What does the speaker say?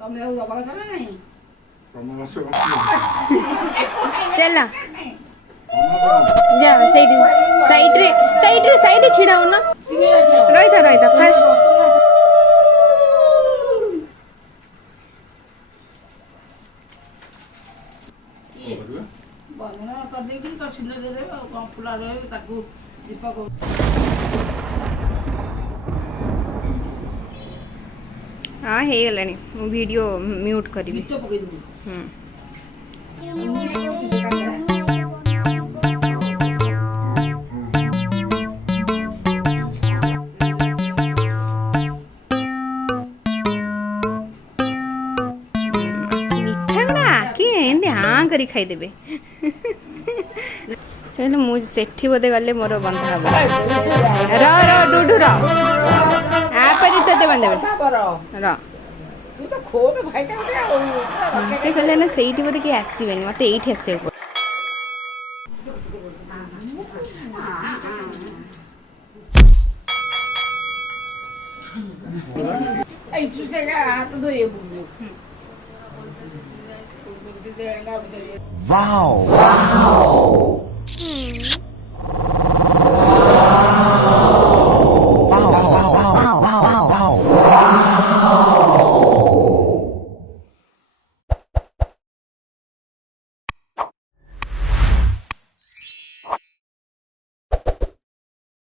ତମେ ଆଉ ଦବା କଥା ନା ନାହିଁ चल जा साइड छिड़ा हो ना रही था फास्ट ବନ୍ଧନ କରିଦେଇକି ତ ସିନ୍ଦୁର ଦେଇଦେବେ ଆଉ କ'ଣ ଫୁଲା ରହିବ ତାକୁ ଦୀପକ हाँ हे गलानी वीडियो म्यूट करी ଗୀତ ପକେଇଦେବୁ मिठा गुड़ा किए एमती हाँ करी खाईदेवे मुझे सेठी बोधे गले मोर बंधा हम डुडू आप तोते बांधे ତୁ ତ ଖୋଟ ଭାଇଟା ଗୋଟେ ଆଉ से कहले ना सेठी बोधे किए आसबेनि मत ये आसे ଏଇ ସୁସେଗା ହାତ ଧୋଇବୁ Wow!